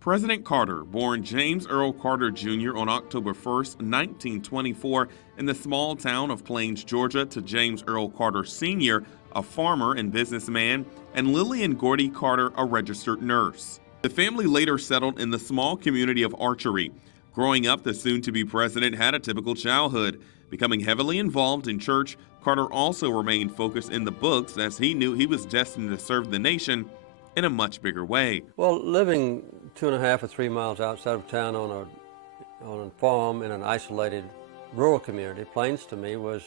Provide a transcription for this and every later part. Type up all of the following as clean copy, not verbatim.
President Carter, born James Earl Carter Jr. on October 1st, 1924, in the small town of Plains, Georgia, to James Earl Carter Sr., a farmer and businessman, and Lillian Gordy Carter, a registered nurse. The family later settled in the small community of Archery. Growing up, the soon-to-be president had a typical childhood. Becoming heavily involved in church, Carter also remained focused in the books as he knew he was destined to serve the nation in a much bigger way. Well, living 2.5 or 3 miles outside of town on a farm in an isolated rural community, Plains to me was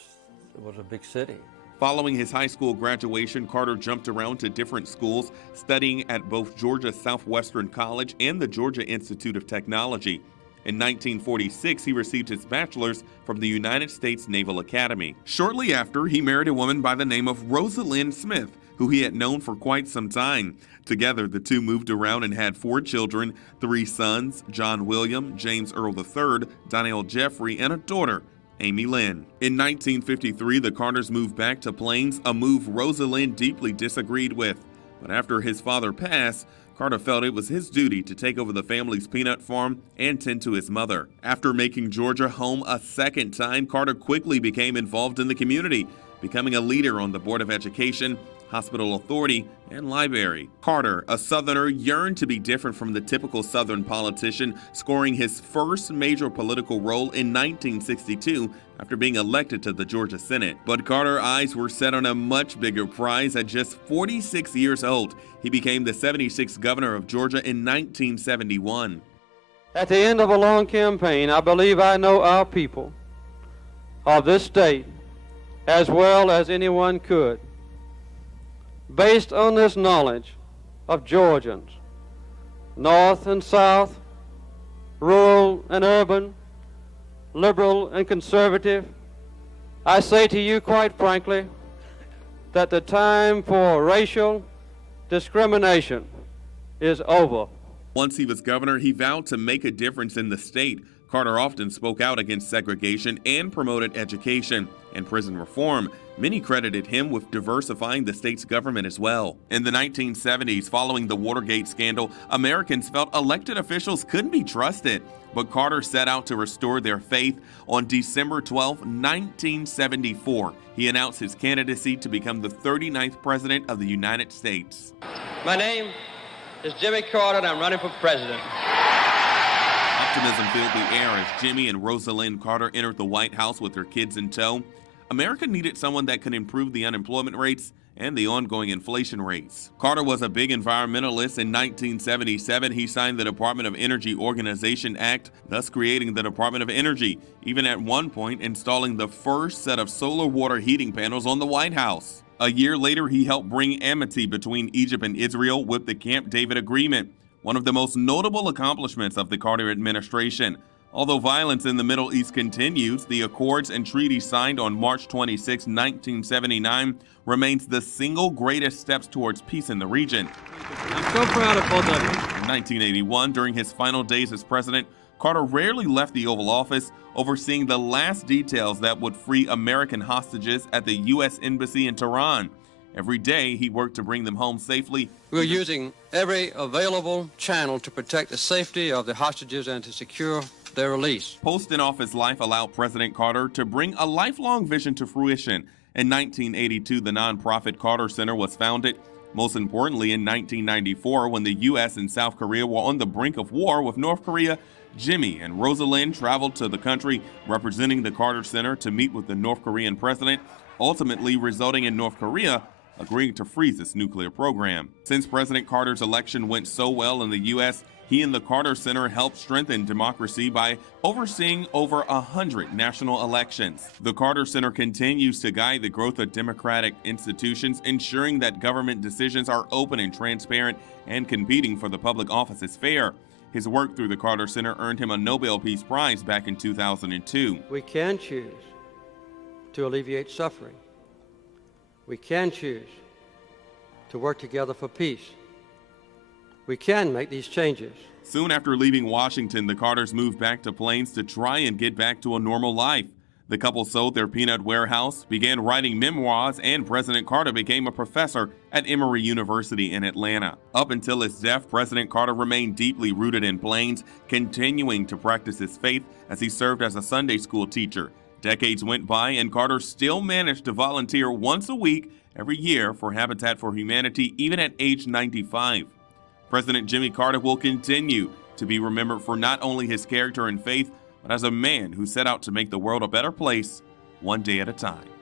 a big city. Following his high school graduation, Carter jumped around to different schools, studying at both Georgia Southwestern College and the Georgia Institute of Technology. In 1946, he received his bachelor's from the United States Naval Academy. Shortly after, he married a woman by the name of Rosalind Smith, who he had known for quite some time. Together, the two moved around and had 4 children, 3 sons, John William, James Earl III, Donnell Jeffrey, and a daughter, Amy Lynn. In 1953, the Carters moved back to Plains, a move Rosalind deeply disagreed with. But after his father passed, Carter felt it was his duty to take over the family's peanut farm and tend to his mother. After making Georgia home a second time, Carter quickly became involved in the community, becoming a leader on the Board of Education, Hospital Authority, and Library. Carter, a Southerner, yearned to be different from the typical Southern politician, scoring his first major political role in 1962 after being elected to the Georgia Senate. But Carter's eyes were set on a much bigger prize. At just 46 years old, he became the 76th governor of Georgia in 1971. At the end of a long campaign, I believe I know our people of this state as well as anyone could. Based on this knowledge of Georgians, north and south, rural and urban, liberal and conservative, I say to you quite frankly that the time for racial discrimination is over. Once he was governor, he vowed to make a difference in the state. Carter often spoke out against segregation and promoted education and prison reform. Many credited him with diversifying the state's government as well. In the 1970s, following the Watergate scandal, Americans felt elected officials couldn't be trusted. But Carter set out to restore their faith. On December 12, 1974, he announced his candidacy to become the 39th President of the United States. My name is Jimmy Carter, and I'm running for president. Optimism filled the air as Jimmy and Rosalind Carter entered the White House with their kids in tow. America needed someone that could improve the unemployment rates and the ongoing inflation rates. Carter was a big environmentalist. In 1977, he signed the Department of Energy Organization Act, thus creating the Department of Energy, even at one point installing the first set of solar water heating panels on the White House. A year later, he helped bring amity between Egypt and Israel with the Camp David Agreement, one of the most notable accomplishments of the Carter administration. Although violence in the Middle East continues, the accords and treaties signed on March 26, 1979 remains the single greatest steps towards peace in the region. I'm so proud of both of you. In 1981, during his final days as president, Carter rarely left the Oval Office, overseeing the last details that would free American hostages at the U.S. Embassy in Tehran. Every day, he worked to bring them home safely. We're using every available channel to protect the safety of the hostages and to secure their release. Post-in-office life allowed President Carter to bring a lifelong vision to fruition. In 1982, the nonprofit Carter Center was founded. Most importantly, in 1994, when the U.S. and South Korea were on the brink of war with North Korea, Jimmy and Rosalind traveled to the country representing the Carter Center to meet with the North Korean president, ultimately resulting in North Korea agreeing to freeze its nuclear program. Since President Carter's election went so well in the U.S., he and the Carter Center helped strengthen democracy by overseeing over 100 national elections. The Carter Center continues to guide the growth of democratic institutions, ensuring that government decisions are open and transparent and competing for the public office is fair. His work through the Carter Center earned him a Nobel Peace Prize back in 2002. We can choose to alleviate suffering. We can choose to work together for peace. We can make these changes. Soon after leaving Washington, the Carters moved back to Plains to try and get back to a normal life. The couple sold their peanut warehouse, began writing memoirs, and President Carter became a professor at Emory University in Atlanta. Up until his death, President Carter remained deeply rooted in Plains, continuing to practice his faith as he served as a Sunday school teacher. Decades went by, and Carter still managed to volunteer once a week every year for Habitat for Humanity, even at age 95. President Jimmy Carter will continue to be remembered for not only his character and faith, but as a man who set out to make the world a better place, one day at a time.